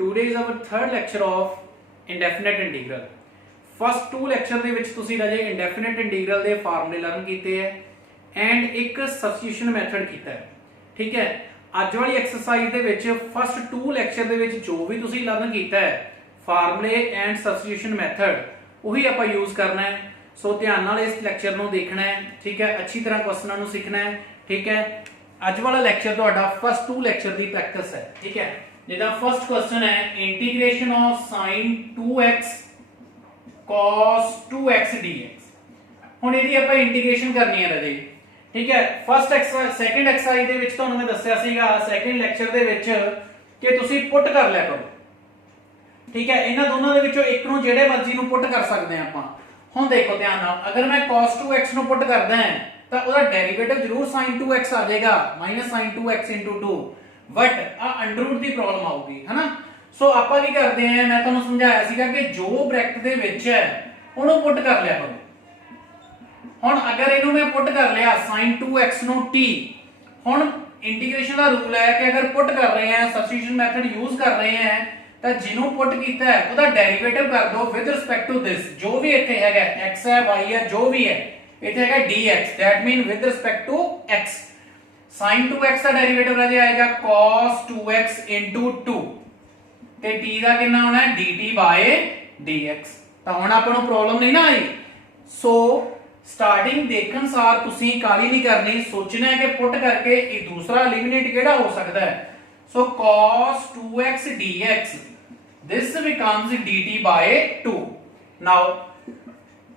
Today is our third lecture of indefinite integral. First two lecture ਦੇ ਵਿੱਚ ਤੁਸੀਂ ਰਾਜੇ indefinite integral ਦੇ ਫਾਰਮੂਲੇ ਲਰਨ ਕੀਤੇ ਹੈ ਐਂਡ ਇੱਕ ਸਬਸਟੀਟਿਊਸ਼ਨ ਮੈਥਡ ਕੀਤਾ ਹੈ। ਠੀਕ ਹੈ, ਅੱਜ ਵਾਲੀ ਐਕਸਰਸਾਈਜ਼ ਦੇ ਵਿੱਚ ਫਸਟ ਟੂ ਲੈਕਚਰ ਦੇ ਵਿੱਚ ਜੋ ਵੀ ਤੁਸੀਂ ਲਰਨ ਕੀਤਾ ਹੈ ਫਾਰਮੂਲੇ ਐਂਡ ਸਬਸਟੀਟਿਊਸ਼ਨ ਮੈਥਡ ਉਹੀ ਆਪਾਂ ਯੂਜ਼ ਕਰਨਾ ਹੈ। ਸੋ ਧਿਆਨ ਨਾਲ ਇਸ ਲੈਕਚਰ ਨੂੰ ਦੇਖਣਾ ਹੈ। ਠੀਕ ਹੈ, ਅੱਛੀ ਤਰ੍ਹਾਂ ਕੁਐਸਚਨਾਂ ਨੂੰ ਸਿੱਖਣਾ ਹੈ। ਠੀਕ ਹੈ, ਅੱਜ ਵਾਲਾ ਲੈਕਚਰ ਤੁਹਾਡਾ first to lecture the practice ਹੈ। ਠੀਕ ਹੈ, ਜਿਹਦਾ ਫਸਟ ਕੁਐਸਚਨ ਹੈ integration of sin 2x cos 2x dx। ਹੁਣ ਇਹਦੀ ਆਪਾਂ ਇੰਟੀਗ੍ਰੇਸ਼ਨ ਕਰਨੀ ਹੈ ਰਾਜੇ। ਠੀਕ ਹੈ, ਫਸਟ ਐਕਸਰਸਾਈਜ਼ ਸੈਕੰਡ ਐਕਸਰਸਾਈਜ਼ ਦੇ ਵਿੱਚ ਤੁਹਾਨੂੰ ਮੈਂ ਦੱਸਿਆ ਸੀਗਾ ਸੈਕੰਡ ਲੈਕਚਰ ਦੇ ਵਿੱਚ ਕਿ ਤੁਸੀਂ ਪੁੱਟ ਕਰ ਲਿਆ ਕਰੋ। ਠੀਕ ਹੈ, ਇਹਨਾਂ ਦੋਨਾਂ ਦੇ ਵਿੱਚੋਂ ਇੱਕ ਨੂੰ ਜਿਹੜੇ ਮਰਜ਼ੀ ਨੂੰ ਪੁੱਟ ਕਰ ਸਕਦੇ ਆ ਆਪਾਂ। ਹੁਣ ਦੇਖੋ ਧਿਆਨ ਨਾਲ, ਅਗਰ ਮੈਂ cos 2x ਨੂੰ ਪੁੱਟ ਕਰਦਾ ਹਾਂ ਤਾਂ ਉਹਦਾ ਡੈਰੀਵੇਟਿਵ ਜ਼ਰੂਰ sin 2x ਆ ਜਾਏਗਾ -sin 2x 2 ਬਟ ਆ ਅੰਡਰ ਰੂਟ ਦੀ ਪ੍ਰੋਬਲਮ ਆਊਗੀ, ਹੈਨਾ। ਸੋ ਆਪਾਂ ਕੀ ਕਰਦੇ ਆ, ਮੈਂ ਤੁਹਾਨੂੰ ਸਮਝਾਇਆ ਸੀਗਾ ਕਿ ਜੋ ਬ੍ਰੈਕਟ ਦੇ ਵਿੱਚ ਹੈ ਉਹਨੂੰ ਪੁੱਟ ਕਰ ਲਿਆ ਕਰੋ। ਹੁਣ ਅਗਰ ਇਹਨੂੰ ਮੈਂ ਪੁੱਟ ਕਰ ਲਿਆ sin 2x ਨੂੰ t, ਹੁਣ ਇੰਟੀਗ੍ਰੇਸ਼ਨ ਦਾ ਰੂਲ ਹੈ ਕਿ ਅਗਰ ਪੁੱਟ ਕਰ ਰਹੇ ਆ ਸਬਸਟੀਟਿਊਸ਼ਨ ਮੈਥਡ ਯੂਜ਼ ਕਰ ਰਹੇ ਆ ਤਾਂ ਜਿਹਨੂੰ ਪੁੱਟ ਕੀਤਾ ਹੈ ਉਹਦਾ ਡੈਰੀਵੇਟਿਵ ਕਰ ਦੋ ਵਿਦ ਰਿਸਪੈਕਟ ਟੂ ਦਿਸ। ਜੋ ਵੀ ਇੱਥੇ ਹੈਗਾ x ਹੈ y ਹੈ ਜੋ ਵੀ ਹੈ ਇੱਥੇ ਹੈਗਾ dx, that mean with respect to x। sin 2x the derivative ਰਾਜੇ ਆਏਗਾ cos 2x 2 ਤੇ t ਦਾ ਕਿੰਨਾ ਹੋਣਾ ਹੈ dt by dx। ਤਾਂ ਹੁਣ ਆਪਾਂ ਨੂੰ ਪ੍ਰੋਬਲਮ ਨਹੀਂ ਨਾ ਆਈ। ਸੋ ਸਟਾਰਟਿੰਗ ਦੇਖਣ ਸਾਰ ਤੁਸੀਂ ਕਾਲੀ ਨਹੀਂ ਕਰਨੀ, ਸੋਚਣਾ ਹੈ ਕਿ ਪੁੱਟ ਕਰਕੇ ਇਹ ਦੂਸਰਾ ਐਲੀਮੀਨੇਟ ਕਿਹੜਾ ਹੋ ਸਕਦਾ ਹੈ। ਸੋ cos 2x dx this becomes dt by 2। now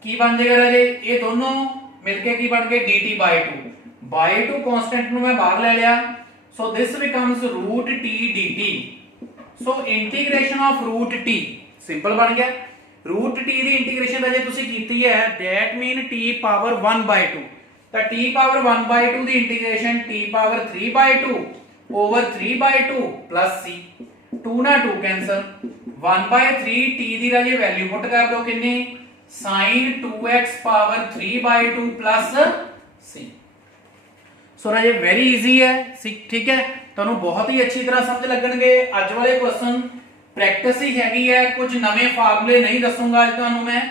ਕੀ ਬਣ ਜਾਏਗਾ ਰਾਜੇ, ਇਹ ਦੋਨੋਂ ਮਿਲਕੇ ਕੀ ਬਣ ਗਏ dt by 2 ਕਾਂਸਟੈਂਟ ਨੂੰ ਮੈਂ ਬਾਹਰ ਲੈ ਲਿਆ। ਸੋ this becomes root t dt। So integration of root t simple ਬਣ ਗਿਆ। root t ਦੀ ਇੰਟੀਗ੍ਰੇਸ਼ਨ ਰਾਜੇ ਤੁਸੀਂ ਕੀਤੀ ਹੈ that mean t power 1 by 2। ਤਾਂ t power 1 by 2 the integration t power 3 by 2 over 3 by 2 plus c। 2 ਨਾ 2 cancel, 1 by 3 t ਦੀ ਰਾਜੇ value ਪੁੱਟ ਕਰ ਦਿਓ ਕਿੰਨੀ sin 2x power 3 by 2 plus c। ਸੋ ਰਾਜੇ ਵੈਰੀ ਈਜ਼ੀ ਹੈ। ਠੀਕ ਹੈ, ਤੁਹਾਨੂੰ ਬਹੁਤ ਹੀ ਅੱਛੀ ਤਰ੍ਹਾਂ ਸਮਝ ਲੱਗਣਗੇ ਅੱਜ ਵਾਲੇ ਕੁਐਸਚਨ। ਪ੍ਰੈਕਟਿਸ ਹੀ ਹੈਗੀ ਹੈ, ਕੁਝ ਨਵੇਂ ਫਾਰਮੂਲੇ ਨਹੀਂ ਦੱਸੂਗਾ ਅੱਜ ਤੁਹਾਨੂੰ ਮੈਂ।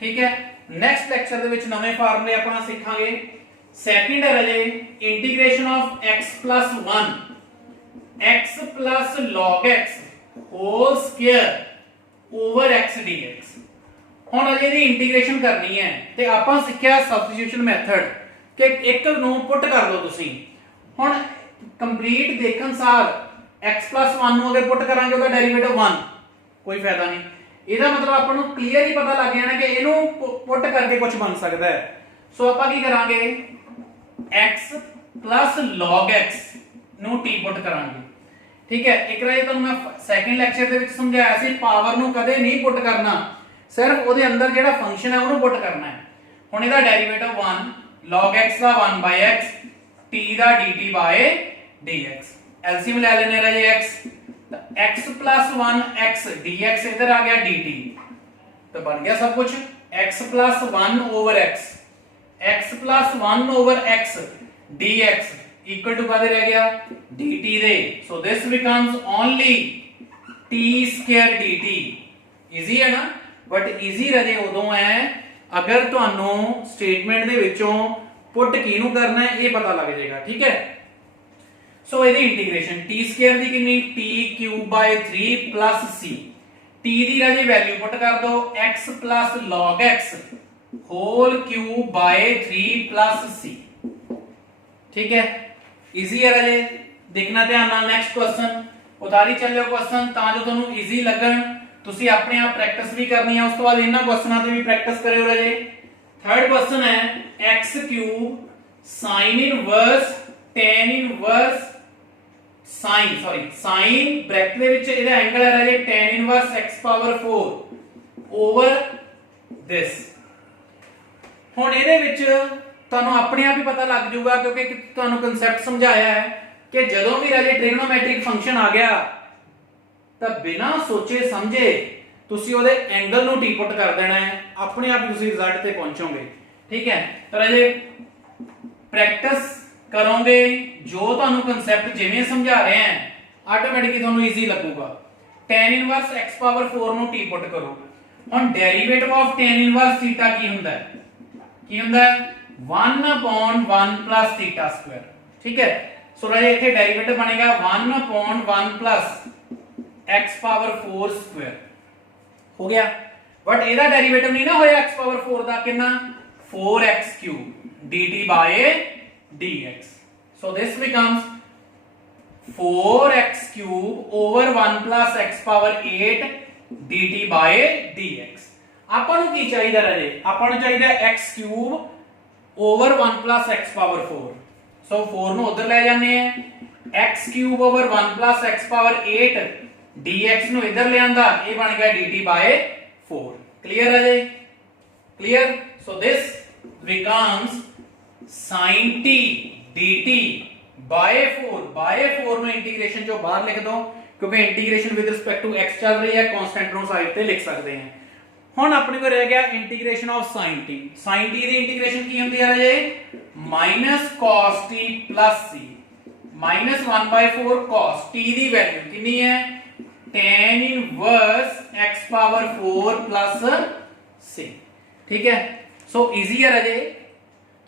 ਠੀਕ ਹੈ, ਨੈਕਸਟ ਲੈਕਚਰ ਦੇ ਵਿੱਚ ਨਵੇਂ ਫਾਰਮੂਲੇ ਆਪਾਂ ਸਿੱਖਾਂਗੇ। ਸੈਕਿੰਡ ਹੈ ਰਾਜੇ integration of x 1 x plus log x whole square over x dx। ਹੁਣ ਅਜੇ ਦੀ ਇੰਟੀਗ੍ਰੇਸ਼ਨ ਕਰਨੀ ਹੈ ਤੇ ਆਪਾਂ ਸਿੱਖਿਆ ਸਬਸਟੀਟਿਊਸ਼ਨ ਮੈਥਡ ਕਿ ਇੱਕ ਨੂੰ ਪੁੱਟ ਕਰ ਲਓ ਤੁਸੀਂ। ਹੁਣ ਕੰਪਲੀਟ ਦੇਖਣ ਸਾਰ x 1 ਨੂੰ ਅਗਰ ਪੁੱਟ ਕਰਾਂਗੇ ਉਹਦਾ ਡੈਰੀਵੇਟਿਵ 1, ਕੋਈ ਫਾਇਦਾ ਨਹੀਂ। ਇਹਦਾ ਮਤਲਬ ਆਪਾਂ ਨੂੰ ਕਲੀਅਰ ਹੀ ਪਤਾ ਲੱਗ ਜਾਣਾ ਕਿ ਇਹਨੂੰ ਪੁੱਟ ਕਰਕੇ ਕੁਝ ਬਣ ਸਕਦਾ ਹੈ। ਸੋ ਆਪਾਂ ਕੀ ਕਰਾਂਗੇ x log x ਨੂੰ t ਪੁੱਟ ਕਰਾਂਗੇ। ਠੀਕ ਹੈ, ਇੱਕ ਵਾਰ ਤੁਹਾਨੂੰ ਮੈਂ ਸੈਕਿੰਡ ਲੈਕਚਰ ਦੇ ਵਿੱਚ ਸਮਝਾਇਆ ਸੀ ਪਾਵਰ ਨੂੰ ਕਦੇ ਨਹੀਂ ਪੁੱਟ ਕਰਨਾ, ਸਿਰਫ ਉਹਦੇ ਅੰਦਰ ਜਿਹੜਾ ਫੰਕਸ਼ਨ ਹੈ ਉਹਨੂੰ ਪੁੱਟ ਕਰਨਾ ਹੈ। ਹੁਣ ਇਹਦਾ derivative 1 log x the 1 by x t the dt by dx। LCM ਲੈ ਲੈਣੇ ਰਾਜੇ x, ਤਾਂ x 1 x dx ਇਧਰ ਆ ਗਿਆ dt, ਤਾਂ ਬਣ ਗਿਆ ਸਭ ਕੁਝ x 1 over x x 1 over x dx equal to ਕਾਦੇ ਰਹਿ ਗਿਆ dt ਦੇ। so this becomes only t square dt। easy ਹੈ ਨਾ, ਬਟ easy ਰਾਜੇ ਉਦੋਂ ਹੈ ਅਗਰ ਤੁਹਾਨੂੰ ਸਟੇਟਮੈਂਟ ਦੇ ਵਿੱਚੋਂ ਪੁੱਟ ਕਿਹਨੂੰ ਕਰਨਾ ਹੈ ਇਹ ਪਤਾ ਲੱਗ ਜਾਏਗਾ। ਠੀਕ ਹੈ, ਸੋ ਇਹਦੀ ਇੰਟੀਗ੍ਰੇਸ਼ਨ t ਸਕੁਅਰ ਦੀ ਕਿੰਨੀ t cube by 3 plus c। t ਦੀ ਰਾਜੇ ਵੈਲਿਊ ਪੁੱਟ ਕਰ ਦਿਓ x plus log x whole cube by 3 plus c। ठीक है, इजी है राजे, देखना ध्यान नाल। नेक्स्ट क्वेश्चन उतारी चलियो क्वेश्चन ਤਾਂ ਜੋ ਤੁਹਾਨੂੰ ਈਜ਼ੀ ਲੱਗਣ। ਤੁਸੀਂ ਆਪਣੇ ਆਪ ਪ੍ਰੈਕਟਿਸ ਵੀ ਕਰਨੀ ਹੈ, ਉਸ ਤੋਂ ਬਾਅਦ ਇਹਨਾਂ ਕੁਐਸਚਨਾਂ ਤੇ ਵੀ ਪ੍ਰੈਕਟਿਸ ਕਰਿਓ ਰਾਜੇ। ਥਰਡ ਕੁਐਸਚਨ ਹੈ x cube sin inverse tan inverse sin bracket ਦੇ ਵਿੱਚ ਇਹਦਾ ਐਂਗਲ ਹੈ ਰਾਜੇ tan inverse x power 4 over this। ਹੁਣ ਇਹਦੇ ਵਿੱਚ ਤੁਹਾਨੂੰ ਆਪਣੇ ਆਪ ਹੀ ਪਤਾ ਲੱਗ ਜਾਊਗਾ ਕਿਉਂਕਿ ਤੁਹਾਨੂੰ ਕਨਸੈਪਟ ਸਮਝਾਇਆ ਹੈ ਕਿ ਜਦੋਂ ਵੀ ਰਾਜੇ ਟ੍ਰਿਗਨੋਮੈਟ੍ਰਿਕ ਫੰਕਸ਼ਨ ਆ ਗਿਆ ਤਾਂ ਬਿਨਾਂ ਸੋਚੇ ਸਮਝੇ ਤੁਸੀਂ ਉਹਦੇ ਐਂਗਲ ਨੂੰ ਟੀ ਪੁੱਟ ਕਰ ਦੇਣਾ ਹੈ, ਆਪਣੇ ਆਪ ਹੀ ਤੁਸੀਂ ਰਿਜ਼ਲਟ ਤੇ ਪਹੁੰਚੋਗੇ। ਠੀਕ ਹੈ, ਤਾਂ ਰਾਜੇ ਪ੍ਰੈਕਟਿਸ ਕਰੋਗੇ ਜੋ ਤੁਹਾਨੂੰ ਕਨਸੈਪਟ ਜਿਵੇਂ ਸਮਝਾ ਰਹੇ ਹਾਂ ਆਟੋਮੈਟਿਕਲੀ ਤੁਹਾਨੂੰ ਈਜ਼ੀ ਲੱਗੂਗਾ। tan इनवर्स x पावर 4 ਨੂੰ t ਪੁੱਟ ਕਰੋ। ਹੁਣ ਡੈਰੀਵੇਟਿਵ ਆਫ tan ਇਨवर्स ਥੀਟਾ ਕੀ ਹੁੰਦਾ ਹੈ? 1/1 plus theta square। ठीक है, सो राजे इथे डेरिवेटिव बनेगा 1/1 plus x पावर 4 स्क्वायर हो गया। बट एदा डेरिवेटिव नहीं ना होया x पावर 4 दा, कितना 4x cube dt by dx। so this becomes 4x cube over 1 plus x power 8 dt by dx। ਆਪਾਂ ਨੂੰ ਕੀ ਚਾਹੀਦਾ ਰਾਜੇ? ਆਪਾਂ ਨੂੰ ਚਾਹੀਦਾ x cube over 1 plus x power 4। so 4 ਨੂੰ ਉਧਰ ਲੈ ਜਾਂਦੇ ਆ, x cube over 1 plus x power 8 dx ਨੂੰ ਇਧਰ ਲੈ ਆਂਦਾ, ਇਹ ਬਣ ਗਿਆ dt by 4। clear ਰਾਜੇ? clear। so this becomes sin t dt by 4 ਨੂੰ ਇੰਟੀਗ੍ਰੇਸ਼ਨ ਚੋਂ ਬਾਹਰ ਲਿਖ ਦੋ, ਕਿਉਂਕਿ integration with respect to x ਚੱਲ ਰਹੀ ਹੈ, ਕਾਂਸਟੈਂਟ ਨੂੰ ਸਾਈਡ ਤੇ ਲਿਖ ਸਕਦੇ ਹਾਂ। ਹੁਣ ਆਪਣੇ ਕੋਲ ਰਹਿ ਗਿਆ integration of sin t। sin t the integration ਕੀ ਹੁੰਦੀ ਹੈ ਰਾਜੇ? -cos t c -1/4 cos t ਦੀ ਵੈਲਿਊ ਕਿੰਨੀ ਹੈ? tan inverse x power 4 c। ਠੀਕ ਹੈ, ਸੋ ਈਜ਼ੀ ਹੈ ਰਾਜੇ,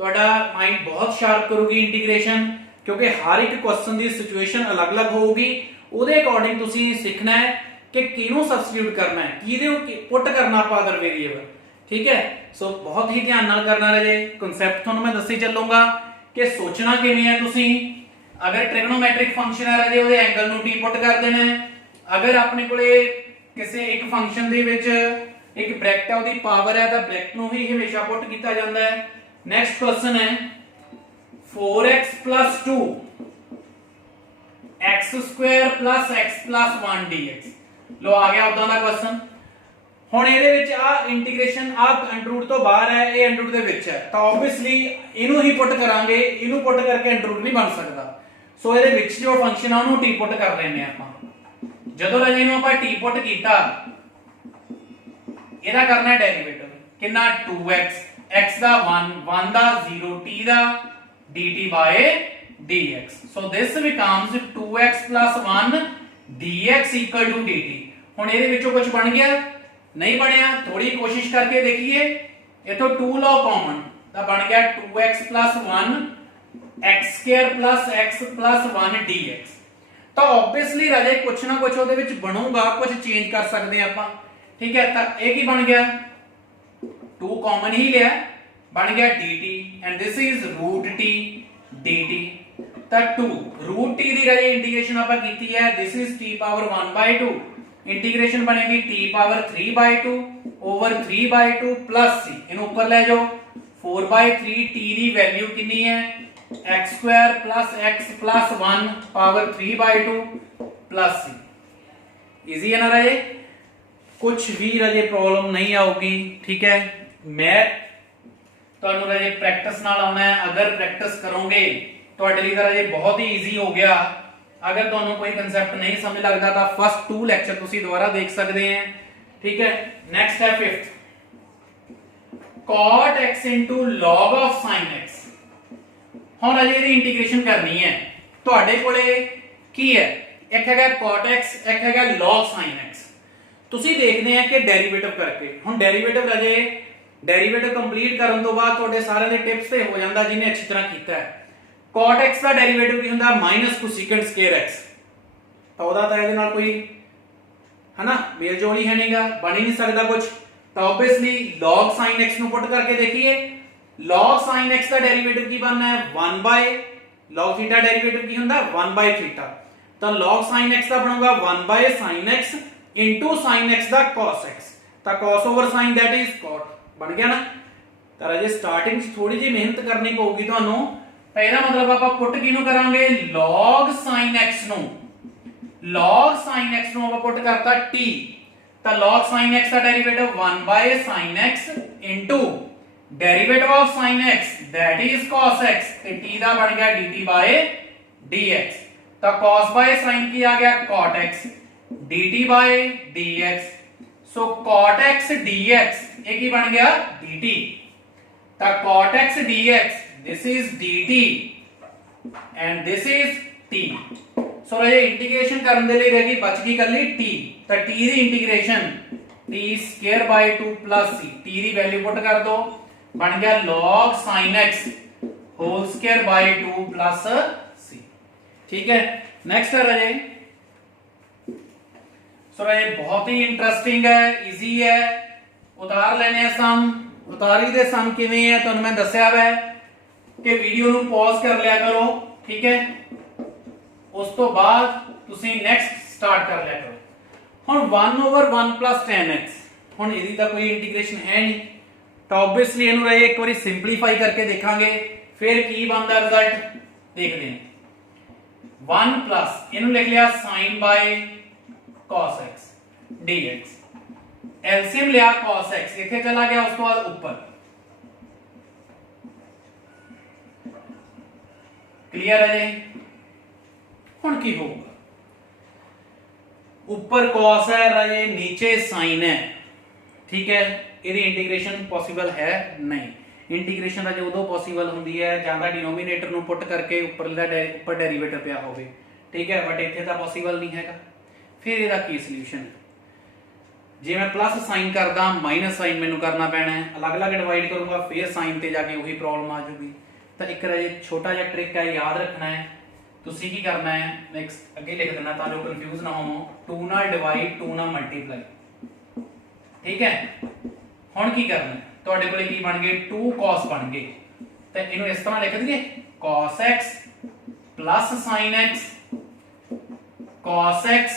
ਤੁਹਾਡਾ ਮਾਈਂਡ ਬਹੁਤ ਸ਼ਾਰਪ ਕਰੂਗੀ ਇੰਟੀਗ੍ਰੇਸ਼ਨ, ਕਿਉਂਕਿ ਹਰ ਇੱਕ ਕੁਐਸਚਨ ਦੀ ਸਿਚੁਏਸ਼ਨ ਅਲੱਗ-ਅਲੱਗ ਹੋਊਗੀ। ਉਹਦੇ ਅਕੋਰਡਿੰਗ ਤੁਸੀਂ ਸਿੱਖਣਾ ਹੈ कि किनू सब्स्टिट्यूट करना है, किदे पुट करना आपा अदर वेरिएबल। ठीक है, सो बहुत ही ध्यान नाल करना रहे। कांसेप्ट ਤੁਹਾਨੂੰ मैं दसी ਚੱਲੂਗਾ कि सोचना किवें है तुसीं। अगर ट्रिग्नोमेट्रिक फंक्शन है राजे, ਉਹਦੇ एंगल ਨੂੰ t पुट कर देना है। अगर अपने कोले ਕਿਸੇ ਇੱਕ फंक्शन ਦੇ ਵਿੱਚ ਇੱਕ ब्रैकेट है, ਉਹਦੀ पावर है, ਤਾਂ ब्रैकेट ਨੂੰ ही हमेशा पुट ਕੀਤਾ ਜਾਂਦਾ है। नेक्स्ट क्वेश्चन है 4x + 2 x² + x + 1 dx। लो आ गया उदां दा क्वेश्चन। हुण ਇਹਦੇ ਵਿੱਚ ਆ ਇੰਟੀਗ੍ਰੇਸ਼ਨ ਆ ਅੰਡਰਰੂਟ ਤੋਂ ਬਾਹਰ ਹੈ, ਇਹ ਅੰਡਰਰੂਟ ਦੇ ਵਿੱਚ ਹੈ, ਤਾਂ ਆਬਵੀਅਸਲੀ ਇਹਨੂੰ ਹੀ ਪੁੱਟ ਕਰਾਂਗੇ। ਇਹਨੂੰ ਪੁੱਟ ਕਰਕੇ ਅੰਡਰਰੂਟ ਨਹੀਂ ਬਣ ਸਕਦਾ। ਸੋ ਇਹਦੇ ਵਿੱਚ ਜੋ ਫੰਕਸ਼ਨ ਆ ਉਹਨੂੰ ਟੀ ਪੁੱਟ ਕਰ ਲੈਂਦੇ ਆਪਾਂ। ਜਦੋਂ ਰਾਜੇ ਇਹਨੂੰ ਆਪਾਂ ਟੀ ਪੁੱਟ ਕੀਤਾ, ਇਹਦਾ ਕਰਨਾ ਹੈ ਡੈਰੀਵੇਟਿਵ, ਕਿੰਨਾ 2x, x the 1 the 0, t the dt by dx। so this becomes 2x + 1 dx equal to dt। ਹੁਣ ਇਹਦੇ ਵਿੱਚੋਂ ਕੁਝ ਬਣ ਗਿਆ? ਨਹੀਂ ਬਣਿਆ। ਥੋੜੀ ਕੋਸ਼ਿਸ਼ ਕਰਕੇ ਦੇਖੀਏ, ਇਥੋਂ 2 ਲਓ ਕਾਮਨ, ਤਾਂ ਬਣ ਗਿਆ 2x + 1 x² + x + 1 dx। ਤਾਂ ਆਬਵੀਅਸਲੀ ਰਾਜੇ ਕੁਝ ਨਾ ਕੁਝ ਉਹਦੇ ਵਿੱਚ ਬਣੂਗਾ, ਕੁਝ ਚੇਂਜ ਕਰ ਸਕਦੇ ਆਪਾਂ। ਠੀਕ ਹੈ, ਤਾਂ ਇਹ ਕੀ ਬਣ ਗਿਆ? 2 ਕਾਮਨ ਹੀ ਲਿਆ, ਬਣ ਗਿਆ dt and this is √t dt। ਤਾਂ 2 √t ਦੀ ਰਾਜੇ ਇੰਟੀਗ੍ਰੇਸ਼ਨ ਆਪਾਂ ਕੀਤੀ ਹੈ, this is t power 1/2, integration ਬਣੇਗੀ t power 3/2 over 3/2 plus c। ਇਹਨੂੰ ਉੱਪਰ ਲੈ ਜਾਓ, 4/3 t ਦੀ ਵੈਲਿਊ ਕਿੰਨੀ ਹੈ? x² + x + 1 power 3/2 plus c। Easy ਹੈ ਨਾ ਰਾਜੇ? ਕੁਝ ਵੀ ਰਾਜੇ ਪ੍ਰੋਬਲਮ ਨਹੀਂ ਆਊਗੀ। ਠੀਕ ਹੈ, ਮੈਂ ਤੁਹਾਨੂੰ ਰਾਜੇ ਪ੍ਰੈਕਟਿਸ ਨਾਲ ਆਉਣਾ ਹੈ। ਅਗਰ ਪ੍ਰੈਕਟਿਸ ਕਰੋਗੇ ਤੁਹਾਡੇ ਲਈ ਤਾਂ ਰਾਜੇ ਬਹੁਤ ਹੀ ਈਜ਼ੀ ਹੋ ਗਿਆ। अगर ਤੁਹਾਨੂੰ ਕੋਈ ਕਨਸੈਪਟ ਨਹੀਂ ਸਮਝ ਲੱਗਦਾ ਤਾਂ ਫਸਟ 2 ਲੈਕਚਰ ਤੁਸੀਂ ਦੁਬਾਰਾ ਦੇਖ ਸਕਦੇ हैं। ठीक है, नेक्स्ट है 5th cot x into log of sin x। ਹੁਣ ਅਜੇ ਇਹਦੀ ਇੰਟੀਗ੍ਰੇਸ਼ਨ ਕਰਨੀ ਹੈ। ਤੁਹਾਡੇ ਕੋਲੇ ਕੀ ਹੈ? ਇੱਕ ਹੈਗਾ cot x, ਇੱਕ ਹੈਗਾ log sin x। ਤੁਸੀਂ ਦੇਖਦੇ ਆ ਕਿ ਡੈਰੀਵੇਟਿਵ ਕਰਕੇ, ਹੁਣ ਡੈਰੀਵੇਟਿਵ ਰਾਜੇ ਡੈਰੀਵੇਟਿਵ ਕੰਪਲੀਟ ਕਰਨ ਤੋਂ ਬਾਅਦ ਤੁਹਾਡੇ ਸਾਰਿਆਂ ਦੇ ਟਿਪਸ ਤੇ ਹੋ ਜਾਂਦਾ ਜਿਹਨੇ ਅੱਛੀ ਤਰ੍ਹਾਂ ਕੀਤਾ ਹੈ। cot x ਦਾ ਡੈਰੀਵੇਟਿਵ ਕੀ ਹੁੰਦਾ? -cosecant square x। ਤਾਂ ਉਹਦਾ ਤਾਂ ਇਹਦੇ ਨਾਲ ਕੋਈ ਹਨਾ ਮੇਲ ਜੋਲ ਹੀ ਹੈ ਨਹੀਂਗਾ, ਬਣ ਹੀ ਨਹੀਂ ਸਕਦਾ ਕੁਝ। ਤਾਂ ਆਬਵੀਅਸਲੀ log sin x ਨੂੰ ਪੁੱਟ ਕਰਕੇ ਦੇਖੀਏ। log sin x ਦਾ ਡੈਰੀਵੇਟਿਵ ਕੀ ਬਣਨਾ ਹੈ? 1/log θ ਡੈਰੀਵੇਟਿਵ ਕੀ ਹੁੰਦਾ? 1/θ। ਤਾਂ log sin x ਦਾ ਬਣੂਗਾ 1/sin x into sin x ਦਾ cos x। ਤਾਂ cos over sin that is cot। ਬਣ ਗਿਆ ਨਾ? ਤਾਂ ਰਾਜੇ ਸਟਾਰਟਿੰਗ 'ਚ ਥੋੜੀ ਜਿਹੀ ਮਿਹਨਤ ਕਰਨੀ ਪਊਗੀ ਤੁਹਾਨੂੰ। ਤਾਂ ਇਹਦਾ ਮਤਲਬ ਆਪਾਂ ਪੁੱਟ ਕਿਹਨੂੰ ਕਰਾਂਗੇ? log sin x ਨੂੰ। log sin x ਨੂੰ ਆਪਾਂ ਪੁੱਟ ਕਰਤਾ t। ਤਾਂ log sin x the derivative 1/sin x into derivative of sin x that is cos x ਤੇ t ਦਾ ਬਣ ਗਿਆ dt by dx। ਤਾਂ cos by sin ਕੀ ਆ ਗਿਆ? cot x dt by dx। So cot x dx ਇਹ ਕੀ ਬਣ ਗਿਆ? dt। ਤਾਂ cot x dx this is dt and this is t। So Raje integration करने के लिए रहेगी बच गई कली टी, तो टी की integration T square by 2 plus C, T की वैल्यू पुट कर दो, बन गया log sin x whole square by 2 plus C. ठीक है, नेक्स्ट है राजे। सो राजे बहुत ही इंटरेस्टिंग है, इजी है, उतार लेने सम। उतारी दे सम किवें है तुहानूं मैं दस्सिया है कि वीडियो नूं पॉज कर लिया करो, ठीक है, उस तो बाद तुसी नेक्स्ट स्टार्ट कर लिया करो। हुण 1/1 प्लस tan x, हुण इहदी तां कोई इंटीग्रेशन है नहीं, तो ऑब्वियसली इहनूं राजे एक बारी सिंपलीफाई करके देखांगे, फिर की बनदा रिजल्ट देखते हैं। 1 प्लस इहनूं लिख लिया sin by cos x dx, LCM लिया cos x, इथे चला गया, उस तो बाद ऊपर। क्लियर है जी? हुण की होगा, ऊपर cos है राजे, नीचे sin है, ठीक है, ਇਹਦੀ इंटीग्रेशन पॉसिबल है नहीं। इंटीग्रेशन राजे उदों पॉसिबल होंदी है ज्यादा डिनोमिनेटर ਨੂੰ ਪੁੱਟ ਕਰਕੇ ਉੱਪਰ ਡੈਰੀਵੇਟਿਵ ਪਿਆ ਹੋਵੇ, ठीक है, बट ਇੱਥੇ ਤਾਂ पॉसिबल नहीं हैगा। फिर ਇਹਦਾ ਕੀ ਸੋਲੂਸ਼ਨ? ਜੇ मैं प्लस साइन करदा माइनस साइन ਮੈਨੂੰ करना पैना है, अलग-अलग डिवाइड करूंगा, फिर साइन ਤੇ जाके वही प्रॉब्लम आ जाऊगी। तो एक राजे छोटा जिहा ट्रिक है, याद रखना है, तुसी की करना है, नेक्स्ट अगे लिख देना ताकि कंफ्यूज ना होवो, 2 नाल डिवाइड 2 नाल मल्टीप्लाई, ठीक है। हुण की करना है, तुहाडे कोले की बन गए 2 cos बन गए, तो इहनूं इस तरह लिख दईए cos x plus sin x cos x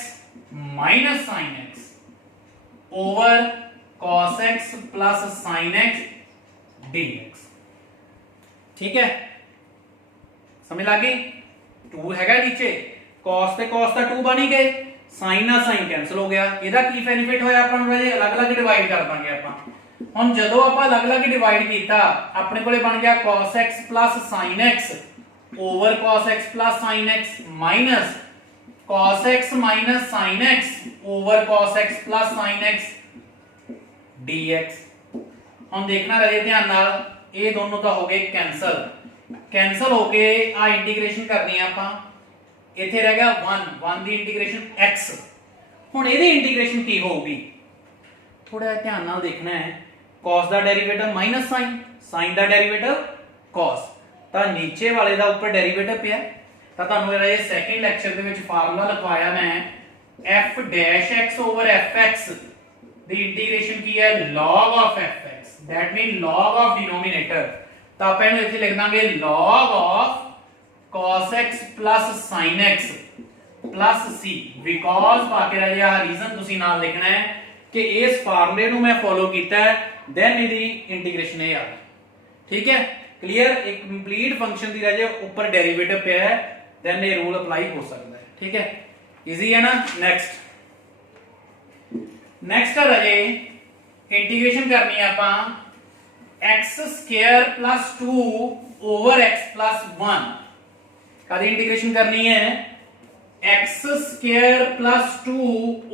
minus sin x over cos x plus sin x dx, ठीक है, समझ लग गई? 2 हैगा नीचे, cos ते cos दा 2 बन ही गए, sin ना sin कैंसिल हो गया। ਇਹਦਾ ਕੀ ਬੈਨੀਫਿਟ ਹੋਇਆ ਆਪਾਂ ਨੂੰ ਰਾਜੇ? ਅਲੱਗ-ਅਲੱਗ ਡਿਵਾਈਡ ਕਰ ਦਾਂਗੇ ਆਪਾਂ। ਹੁਣ ਜਦੋਂ ਆਪਾਂ ਅਲੱਗ-ਅਲੱਗ ਡਿਵਾਈਡ ਕੀਤਾ, ਆਪਣੇ ਕੋਲੇ ਬਣ ਗਿਆ cos x sin x over cos x sin x minus cos x sin x over cos x sin x dx। ਹੁਣ ਦੇਖਣਾ ਰਾਜੇ ਧਿਆਨ ਨਾਲ, ਇਹ ਦੋਨੋਂ ਤਾਂ ਹੋ ਗਏ कैंसिल, कैंसिल होके आ इंटीग्रेशन करनी है आपां, इथे रह गया 1 दी इंटीग्रेशन x। हुण इहदी इंटीग्रेशन की होगी? थोड़ा ध्यान नाल देखना है, cos दा डेरिवेटिव माइनस sin, sin दा डेरिवेटिव cos, तां नीचे वाले दा ऊपर डेरिवेटिव पिया, तां तुहानूं ये सेकंड लेक्चर दे विच फार्मूला लिखवाया मैं f dash x over fx दी इंटीग्रेशन की है log of fx, that mean log of denominator, तो आप इसे लिख देंगे log of cos x plus sin x plus c, because बाकी रह गया रीजन तुसी नाल लिखना है कि इस फार्मूले नु मैं फॉलो कीता है, देन इदी इंटीग्रेशन है यार, ठीक है, क्लियर। एक कंप्लीट फंक्शन दी रह जाए ऊपर डेरिवेटिव पे है, देन ये रूल अप्लाई हो सकता है, ठीक है, इजी है ना। नेक्स्ट रहे इंटीग्रेशन करनी है आपां x square plus 2 over x plus 1, कादी इंटीग्रेशन करनी है x square plus 2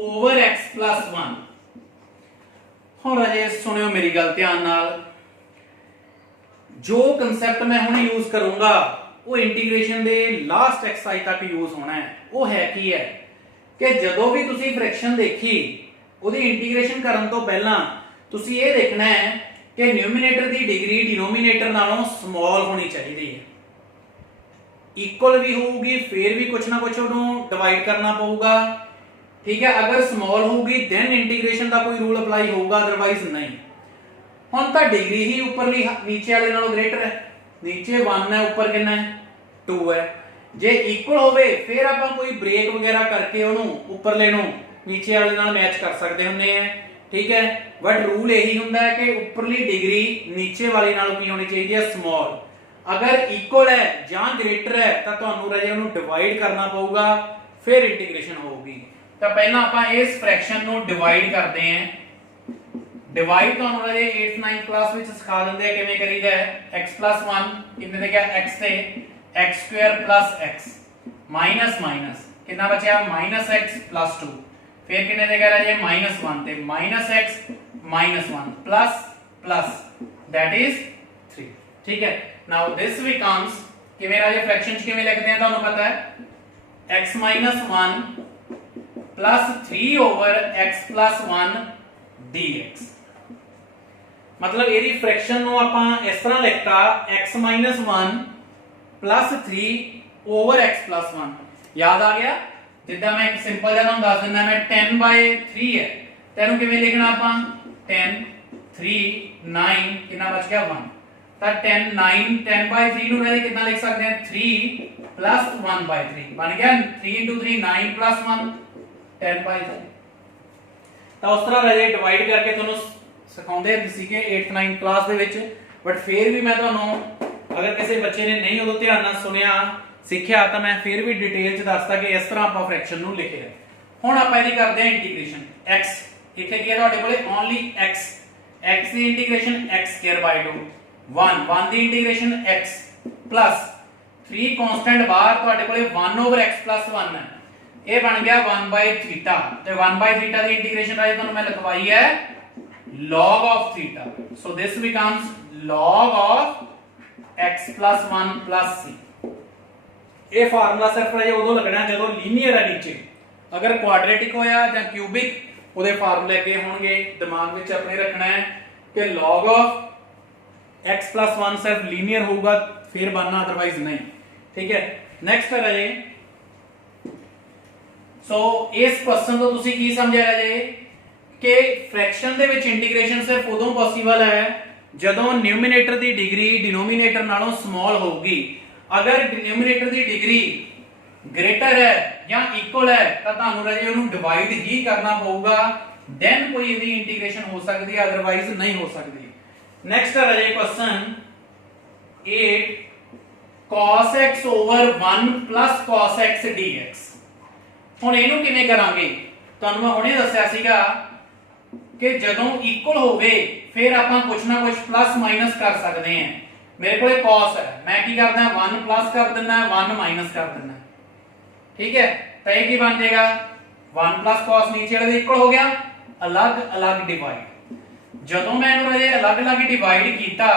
over x plus 1। हुण राजे सुनियो मेरी गल ध्यान नाल, जो कंसेप्ट मैं हुण यूज करूंगा वो इंटीग्रेशन दे लास्ट एक्सरसाइज तक यूज होना है। वो है की है कि जदों भी तुसी फ्रैक्शन देखी ਉਹਦੀ इंटीग्रेशन करन तो पहला तुसी ये देखना है कि न्यूमिनेटर की डिग्री डिनोमिनेटर नालों स्मॉल होनी चाहिए है, इक्वल भी होगी, फिर भी कुछ ना कुछ उन्होंने डिवाइड करना पड़ेगा, ठीक है। अगर स्मॉल होगी देन इंटीग्रेशन का कोई रूल अप्लाई होगा, अदरवाइज नहीं। हुण तां डिग्री ही ऊपरली नीचे वाले नालों ग्रेटर है, नीचे 1 है, ऊपर कितना है 2 है। जे इक्वल होवे फिर आपां कोई ब्रेक वगैरह करके उन्होंने ऊपरले नूं नीचे वाले नाल मैच कर सकते हुंदे हैं, ठीक है। बट रूल यही हुंदा है कि ऊपरली डिग्री नीचे वाली नालों की होनी चाहिए है स्मॉल, अगर इक्वल है जां ग्रेटर है तो तुहानूं राजे उहनूं डिवाइड करना पऊगा, फिर इंटीग्रेशन होगी। तो पहला आपां इस फ्रैक्शन नूं डिवाइड करते हैं। डिवाइड तुहानूं राजे 8th 9th क्लास विच सिखा दिंदे हैं किवें करीदा है। x + 1 कितने दे गया x ते x² + x माइनस माइनस कितना बचा -x + 2, फिर कितने देगा राजे -1 ते -x -1 plus plus that is 3, ठीक है। नाउ दिस बिकम्स किवें राजे फ्रैक्शन च किवें लिखते हैं तुहानूं पता है x minus 1 plus 3 over x plus 1 dx। मतलब ਇਹਦੀ ਫ੍ਰੈਕਸ਼ਨ ਨੂੰ ਆਪਾਂ ਇਸ ਤਰ੍ਹਾਂ ਲਿਖਤਾ x minus 1 plus 3 over x plus 1। याद आ गया? जिद्दां मैं एक सिंपल जिहा ਤੁਹਾਨੂੰ ਦੱਸ ਦਿੰਦਾ मैं 10/3 है ਤੈਨੂੰ ਕਿਵੇਂ ਲਿਖਣਾ ਆਪਾਂ 10 3 9 ਕਿੰਨਾ ਬਚ ਗਿਆ 1 ਤਾਂ 10 9 10/3 ਨੂੰ ਵੈਸੇ ਕਿੰਨਾ ਲਿਖ ਸਕਦੇ ਹਾਂ 3 plus 1/3 ਬਣ ਗਿਆ 3 into 3 9 plus 1 10/3। ਤਾਂ ਉਸ ਤਰ੍ਹਾਂ ਰਾਜੇ ਡਿਵਾਈਡ ਕਰਕੇ ਤੁਹਾਨੂੰ ਸਿਖਾਉਂਦੇ ਸੀਗੇ 8th 9th ਕਲਾਸ ਦੇ ਵਿੱਚ ਬਟ ਫਿਰ ਵੀ ਮੈਂ ਤੁਹਾਨੂੰ ਅਗਰ ਕਿਸੇ ਬੱਚੇ ਨੇ ਨਹੀਂ ਉਦੋਂ ਧਿਆਨ ਨਾਲ ਸੁਣਿਆ ਸਿੱਖਿਆ ਤਾਂ ਮੈਂ ਫਿਰ ਵੀ ਡਿਟੇਲ ਚ ਦੱਸਦਾ ਕਿ ਇਸ ਤਰ੍ਹਾਂ ਆਪਾਂ ਫ੍ਰੈਕਸ਼ਨ ਨੂੰ ਲਿਖਿਆ। ਹੁਣ ਆਪਾਂ ਇਹਦੀ ਕਰਦੇ ਹਾਂ ਇੰਟੀਗ੍ਰੇਸ਼ਨ x ਇੱਥੇ ਕੀ ਹੈ ਤੁਹਾਡੇ ਕੋਲੇ ਓਨਲੀ x ਦੀ ਇੰਟੀਗ੍ਰੇਸ਼ਨ x²/2 1 ਦੀ ਇੰਟੀਗ੍ਰੇਸ਼ਨ x ਪਲੱਸ 3 ਕਾਂਸਟੈਂਟ ਬਾਹਰ ਤੁਹਾਡੇ ਕੋਲੇ 1/x+1 ਹੈ ਇਹ ਬਣ ਗਿਆ 1/θ ਤੇ 1/θ ਦੀ ਇੰਟੀਗ੍ਰੇਸ਼ਨ ਰਾਜੇ ਤੁਹਾਨੂੰ ਮੈਂ ਲਿਖਵਾਈ ਹੈ log of theta so this becomes log of x+1 plus c। ਇਹ ਫਾਰਮੂਲਾ ਸਿਰਫ ਰਾਜੇ ਉਦੋਂ ਲੱਗਣਾ ਜਦੋਂ ਲੀਨੀਅਰ ਹੈ ਨੀਚੇ ਅਗਰ ਕੁਆਡ੍ਰੇਟਿਕ ਹੋਇਆ ਜਾਂ ਕਿਊਬਿਕ ਉਹਦੇ ਫਾਰਮੂਲੇ ਅੱਗੇ ਹੋਣਗੇ ਦਿਮਾਗ ਵਿੱਚ ਆਪਣੇ ਰੱਖਣਾ ਹੈ ਕਿ log of x+1 ਸਿਰਫ ਲੀਨੀਅਰ ਹੋਊਗਾ ਫਿਰ ਬਣਨਾ ਅਦਰਵਾਈਜ਼ ਨਹੀਂ ਠੀਕ ਹੈ। ਨੈਕਸਟ ਹੈ ਰਾਜੇ ਸੋ ਇਸ ਕੁਐਸਚਨ ਤੋਂ ਤੁਸੀਂ ਕੀ ਸਮਝਿਆ ਰਾਜੇ ਕਿ ਫ੍ਰੈਕਸ਼ਨ ਦੇ ਵਿੱਚ ਇੰਟੀਗ੍ਰੇਸ਼ਨ ਸਿਰਫ ਉਦੋਂ ਪੋਸੀਬਲ ਹੈ ਜਦੋਂ ਨਿਊਮੀਨੇਟਰ ਦੀ ਡਿਗਰੀ ਡਿਨੋਮੀਨੇਟਰ ਨਾਲੋਂ ਸਮਾਲ ਹੋਊਗੀ। ਅਗਰ ਡਿਨੋਮੀਨੇਟਰ ਦੀ ਡਿਗਰੀ ਗ੍ਰੇਟਰ ਹੈ ਜਾਂ ਇਕੁਅਲ ਹੈ ਤਾਂ ਤੁਹਾਨੂੰ ਰਾਜੇ ਉਹਨੂੰ ਡਿਵਾਈਡ ਹੀ ਕਰਨਾ ਪਊਗਾ ਦੈਨ ਕੋਈ ਇਹਦੀ ਇੰਟੀਗ੍ਰੇਸ਼ਨ ਹੋ ਸਕਦੀ ਹੈ ਅਦਰਵਾਈਜ਼ ਨਹੀਂ ਹੋ ਸਕਦੀ। ਨੈਕਸਟ ਹੈ ਰਾਜੇ question 8 cos x over 1 plus cos x dx। ਹੁਣ ਇਹਨੂੰ ਕਿਵੇਂ ਕਰਾਂਗੇ ਤੁਹਾਨੂੰ ਮੈਂ ਹੁਣੇ ਦੱਸਿਆ ਸੀਗਾ ਕਿ ਜਦੋਂ ਇਕੁਅਲ ਹੋਵੇ ਫਿਰ ਆਪਾਂ ਕੁਛ ਨਾ ਕੁਛ ਪਲੱਸ ਮਾਈਨਸ ਕਰ ਸਕਦੇ ਹਾਂ। ਮੇਰੇ ਕੋਲੇ cos ਹੈ ਮੈਂ ਕੀ ਕਰਦਾ 1 ਪਲੱਸ ਕਰ ਦਿੰਦਾ 1 ਮਾਈਨਸ ਕਰ ਦਿੰਦਾ ਠੀਕ ਹੈ ਤਾਂ ਇਹ ਕੀ ਬਣ ਜਾਏਗਾ 1 plus cos ਨੀਚੇ ਵਾਲੇ ਦੇ ਇਕੁਅਲ ਹੋ ਗਿਆ ਅਲੱਗ ਡਿਵਾਈਡ। ਜਦੋਂ ਮੈਂ ਇਹਨੂੰ ਰਾਜੇ ਅਲੱਗ ਡਿਵਾਈਡ ਕੀਤਾ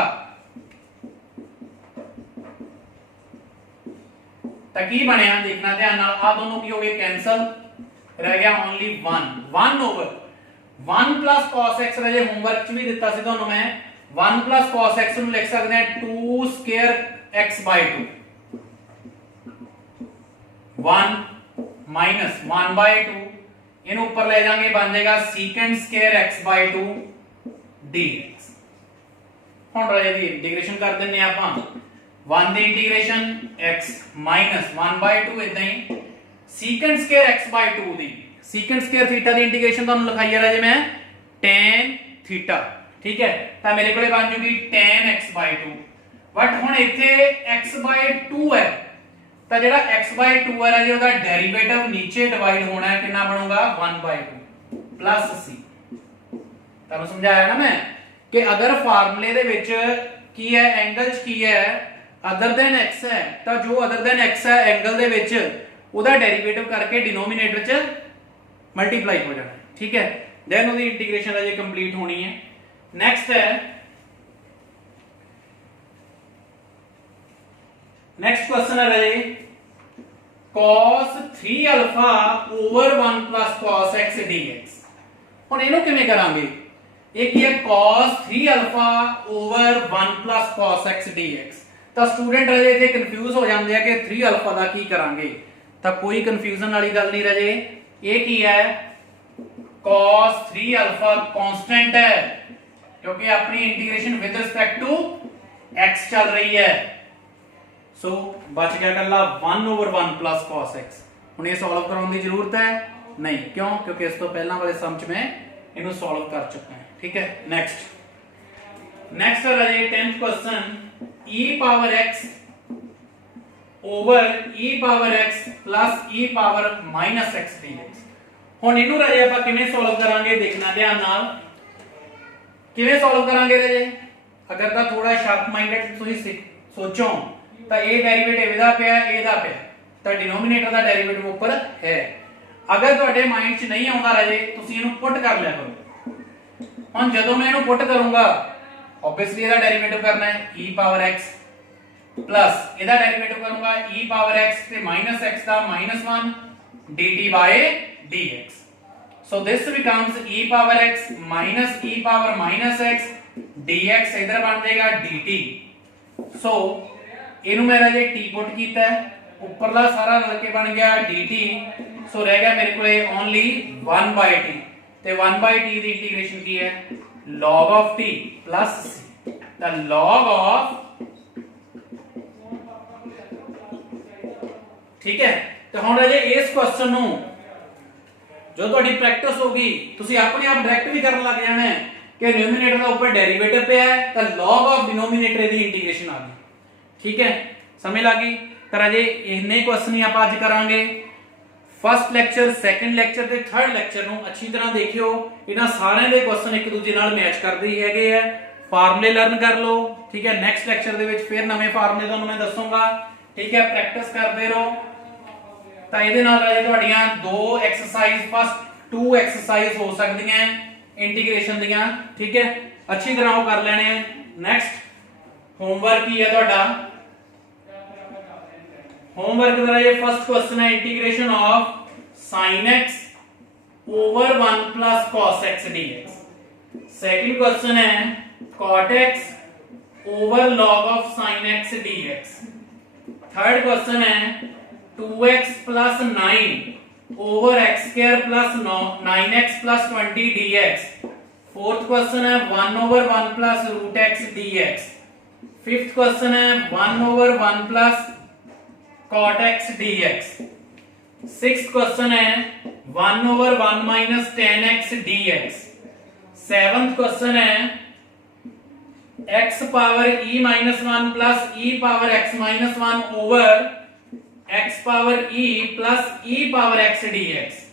ਤਾਂ ਕੀ ਬਣਿਆ ਦੇਖਣਾ ਧਿਆਨ ਨਾਲ ਆ ਦੋਨੋਂ ਕੀ ਹੋ ਗਏ ਕੈਨਸਲ ਰਹਿ ਗਿਆ only 1 over 1 plus cos x ਰਾਜੇ ਹੋਮਵਰਕ ਚ ਵੀ ਦਿੱਤਾ ਸੀ ਤੁਹਾਨੂੰ ਮੈਂ 1 plus cos x ਨੂੰ ਲਿਖ ਸਕਦੇ ਹਾਂ 2 square x/2 1 minus 1/2 ਇਹਨੂੰ ਉੱਪਰ ਲੈ ਜਾਾਂਗੇ ਬਣ ਜਾਏਗਾ secant square x/2 dx। ਹੁਣ ਰਾਜੇ ਦੀ ਇੰਟੀਗ੍ਰੇਸ਼ਨ ਕਰ ਦਿੰਨੇ ਆਪਾਂ 1 ਦੀ ਇੰਟੀਗ੍ਰੇਸ਼ਨ x minus 1/2 ਇਦਾਂ ਹੀ secant square x/2 ਦੀ secant square theta ਦੀ ਇੰਟੀਗ੍ਰੇਸ਼ਨ ਤੁਹਾਨੂੰ ਲਿਖਾਈ ਹੈ ਰਾਜੇ ਮੈਂ tan theta ਠੀਕ ਹੈ ਤਾਂ ਮੇਰੇ ਕੋਲੇ ਬਣ ਜੂਗੀ tan x/2 ਬਟ ਹੁਣ ਇੱਥੇ x/2 ਹੈ ਤਾਂ ਜਿਹੜਾ x/2 ਹੈ ਰਾਜੇ ਉਹਦਾ ਡੈਰੀਵੇਟਿਵ ਨੀਚੇ ਡਿਵਾਈਡ ਹੋਣਾ ਹੈ ਕਿੰਨਾ ਬਣੂਗਾ 1/2 plus c। ਤੁਹਾਨੂੰ ਸਮਝਾਇਆ ਨਾ ਮੈਂ ਕਿ ਅਗਰ ਫਾਰਮੂਲੇ ਦੇ ਵਿੱਚ ਕੀ ਹੈ ਐਂਗਲ ਚ ਕੀ ਹੈ ਅਦਰ ਦੈਨ x ਹੈ ਤਾਂ ਜੋ ਅਦਰ ਦੈਨ x ਹੈ ਐਂਗਲ ਦੇ ਵਿੱਚ ਉਹਦਾ ਡੈਰੀਵੇਟਿਵ ਕਰਕੇ ਡਿਨੋਮੀਨੇਟਰ ਚ ਮਲਟੀਪਲਾਈ ਹੋ ਜਾਣਾ ਠੀਕ ਹੈ ਦੈਨ ਉਹਦੀ ਇੰਟੀਗ੍ਰੇਸ਼ਨ ਰਾਜੇ ਕੰਪਲੀਟ ਹੋਣੀ ਹੈ। नेक्स्ट है नेक्स्ट क्वेश्चन है राजे cos 3 alpha over 1 plus cos x dx। ਹੁਣ ਇਹਨੂੰ ਕਿਵੇਂ ਕਰਾਂਗੇ ਇਹ ਕੀ ਹੈ cos 3 alpha over 1 plus cos x dx। ਤਾਂ ਸਟੂਡੈਂਟ ਰਾਜੇ ਇੱਥੇ ਕੰਫਿਊਜ਼ ਹੋ ਜਾਂਦੇ ਆ ਕਿ 3 alpha ਦਾ ਕੀ ਕਰਾਂਗੇ ਤਾਂ ਕੋਈ ਕੰਫਿਊਜ਼ਨ ਵਾਲੀ ਗੱਲ ਨਹੀਂ ਰਾਜੇ ਇਹ ਕੀ ਹੈ cos 3 alpha कांस्टेंट है क्योंकि अपनी integration with respect to x चल रही है सो बच गया कल्ला 1 over 1 plus cos x। ਹੁਣ ਇਹ ਸੋਲਵ ਕਰਾਉਣ ਦੀ ਜ਼ਰੂਰਤ ਹੈ ਨਹੀਂ ਕਿਉਂ ਕਿਉਂਕਿ ਇਸ ਤੋਂ ਪਹਿਲਾਂ ਵਾਲੇ ਸਮ ਚ ਮੈਂ ਇਹਨੂੰ ਸੋਲਵ ਕਰ ਚੁੱਕਾ ਹਾਂ ਠੀਕ ਹੈ। नेक्स्ट है राजे 10th question e power x over e power x plus e power minus x dx। ਹੁਣ ਇਹਨੂੰ ਰਾਜੇ ਆਪਾਂ ਕਿਵੇਂ ਸੋਲਵ ਕਰਾਂਗੇ ਦੇਖਣਾ ਧਿਆਨ ਨਾਲ ਕਿਵੇਂ ਸੋਲਵ ਕਰਾਂਗੇ ਰਾਜੇ ਅਗਰ ਤਾਂ ਥੋੜਾ ਸ਼ਾਰਪ ਮਾਈਂਡਡ ਤੁਸੀਂ ਸੋਚੋ ਤਾਂ ਇਹ ਡੈਰੀਵੇਟਿਵ ਇਹਦਾ ਪਿਆ ਇਹਦਾ ਪਿਆ ਤਾਂ ਡਿਨੋਮੀਨੇਟਰ ਦਾ ਡੈਰੀਵੇਟਿਵ ਉੱਪਰ ਹੈ। ਅਗਰ ਤੁਹਾਡੇ ਮਾਈਂਡ 'ਚ ਨਹੀਂ ਆਉਂਦਾ ਰਾਜੇ ਤੁਸੀਂ ਇਹਨੂੰ ਪੁੱਟ ਕਰ ਲਿਆ ਕਰੋ। ਹੁਣ ਜਦੋਂ ਮੈਂ ਇਹਨੂੰ ਪੁੱਟ ਕਰੂੰਗਾ ਆਬਵੀਅਸਲੀ ਇਹਦਾ ਡੈਰੀਵੇਟਿਵ ਕਰਨਾ ਹੈ e ਪਾਵਰ x प्लस ਇਹਦਾ ਡੈਰੀਵੇਟਿਵ ਕਰੂੰਗਾ e ਪਾਵਰ x ਤੇ -x the -1 dt by dx. So this becomes e power x minus e power minus x dx इधर बन जाएगा dt. So इनू मेरा जे t पुट कीता है ऊपरला सारा रल के बन गया dt. So रह गया मेरे को ओनली 1 by t ते 1 by t दी इंटीग्रेशन की है log of t plus the log of, ठीक है. तो हुण राजे इस क्वेश्चन नु जो ਤੁਹਾਡੀ ਪ੍ਰੈਕਟਿਸ ਹੋਗੀ ਤੁਸੀਂ ਆਪਣੇ ਆਪ ਡਾਇਰੈਕਟ ਵੀ ਕਰਨ ਲੱਗ ਜਾਣਾ ਹੈ ਕਿ ਨਿਊਮੀਨੇਟਰ ਦਾ ਉੱਪਰ ਡੈਰੀਵੇਟਿਵ ਪਿਆ ਹੈ ਤਾਂ log of denominator the integration ਆ ਗਈ. ਠੀਕ ਹੈ, ਸਮਝ ਲੱਗ ਗਈ. ਤਾਂ ਰਾਜੇ ਇੰਨੇ ਕੁਐਸਚਨ ਹੀ ਆਪਾਂ ਅੱਜ ਕਰਾਂਗੇ. ਫਸਟ ਲੈਕਚਰ, ਸੈਕੰਡ ਲੈਕਚਰ ਤੇ ਥਰਡ ਲੈਕਚਰ ਨੂੰ ਅੱਛੀ ਤਰ੍ਹਾਂ ਦੇਖਿਓ. ਇਹਨਾਂ ਸਾਰਿਆਂ ਦੇ ਕੁਐਸਚਨ ਇੱਕ ਦੂਜੇ ਨਾਲ ਮੈਚ ਕਰਦੇ ਹੀ ਹੈਗੇ ਆ. ਫਾਰਮੂਲੇ ਲਰਨ ਕਰ ਲਓ. ਠੀਕ ਹੈ, ਨੈਕਸਟ ਲੈਕਚਰ ਦੇ ਵਿੱਚ ਫਿਰ ਨਵੇਂ ਫਾਰਮੂਲੇ ਤੁਹਾਨੂੰ ਮੈਂ ਦੱਸੂਗਾ. ਠੀਕ ਹੈ, ਪ੍ਰੈਕਟਿਸ ਕਰਦੇ ਰਹੋ. ਤਾਂ ਇਹਦੇ ਨਾਲ ਰਾਜੇ ਤੁਹਾਡੀਆਂ ਦੋ ਐਕਸਰਸਾਈਜ਼, ਫਸਟ 2 ਐਕਸਰਸਾਈਜ਼ ਹੋ ਸਕਦੀਆਂ ਇੰਟੀਗ੍ਰੇਸ਼ਨ ਦੀਆਂ. ਠੀਕ ਹੈ, ਅੱਛੀ ਤਰ੍ਹਾਂ ਉਹ ਕਰ ਲੈਣੇ ਆ. ਨੈਕਸਟ ਹੋਮਵਰਕ ਕੀ ਹੈ ਤੁਹਾਡਾ? होमवर्क जरा ये फर्स्ट क्वेश्चन है integration of sin x over 1 plus cos x dx. Second question है cot x over log of sin x dx. Third question है 2x plus 9 over x square plus 9x plus 20 dx. Fourth question है 1 over 1 plus root x dx. Fifth question है 1 over 1 plus cot x dx. Sixth question है 1 over 1 minus tan x dx. Seventh question है x power e minus 1 plus e power x minus 1 over x power e plus e power x dx.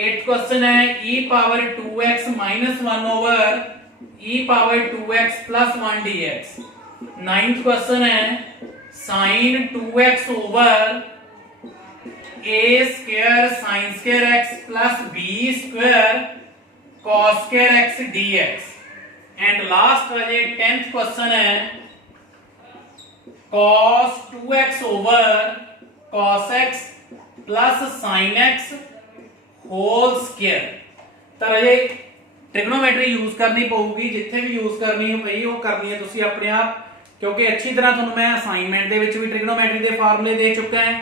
Eighth question है e power 2x minus 1 over e power 2x plus 1 dx. Ninth question है sin 2x over a square sin square x plus b square cos square x dx. and last वाले 10th question है cos 2x over cos x plus sin x whole square. ਤਾਂ ਇਹ trigonometry use करनी पऊगी, जिथे भी use करनी पई वो करनी है तुसी अपने आप, क्योंकि अच्छी तरह ਤੁਹਾਨੂੰ ਮੈਂ ਅਸਾਈਨਮੈਂਟ ਦੇ ਵਿੱਚ ਵੀ ਟ੍ਰਿਗਨੋਮੈਟਰੀ ਦੇ ਫਾਰਮੂਲੇ ਦੇ ਚੁੱਕਾ ਹੈ,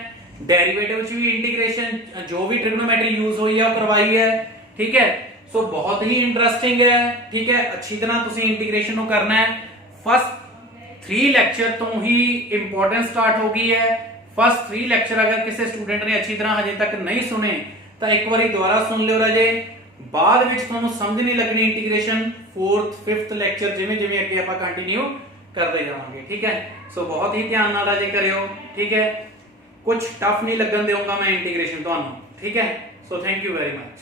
ਡੈਰੀਵੇਟਿਵ ਵਿੱਚ ਵੀ ਇੰਟੀਗ੍ਰੇਸ਼ਨ ਜੋ ਵੀ ਟ੍ਰਿਗਨੋਮੈਟਰੀ ਯੂਜ਼ ਹੋਈ ਹੈ ਉਹ ਕਰਵਾਈ ਹੈ. ਠੀਕ ਹੈ, ਸੋ ਬਹੁਤ ਹੀ ਇੰਟਰਸਟਿੰਗ ਹੈ. ਠੀਕ ਹੈ, ਅੱਛੀ ਤਰ੍ਹਾਂ ਤੁਸੀਂ ਇੰਟੀਗ੍ਰੇਸ਼ਨ ਨੂੰ ਕਰਨਾ ਹੈ. ਫਸਟ 3 ਲੈਕਚਰ ਤੋਂ ਹੀ ਇੰਪੋਰਟੈਂਸ ਸਟਾਰਟ ਹੋ ਗਈ ਹੈ. ਫਸਟ 3 ਲੈਕਚਰ ਅਗਰ ਕਿਸੇ ਸਟੂਡੈਂਟ ਨੇ ਅੱਛੀ ਤਰ੍ਹਾਂ ਹਜੇ ਤੱਕ ਨਹੀਂ ਸੁਣੇ ਤਾਂ ਇੱਕ ਵਾਰੀ ਦੁਬਾਰਾ ਸੁਣ ਲਿਓ ਰਾਜੇ. ਬਾਅਦ ਵਿੱਚ ਤੁਹਾਨੂੰ ਸਮਝ ਨਹੀਂ ਲੱਗਣੀ ਇੰਟੀਗ੍ਰੇਸ਼ਨ. 4th 5th ਲੈਕਚਰ ਜਿਵੇਂ ਜਿਵੇਂ ਅੱਗੇ ਆਪਾਂ ਕੰਟੀਨਿਊ करते जाएंगे. ठीक है, सो बहुत ही ध्यान नाल अजे करियो. ठीक है, कुछ टफ नहीं लगन दूंगा मैं इंटीग्रेशन तुहानू. ठीक है, so thank you very much.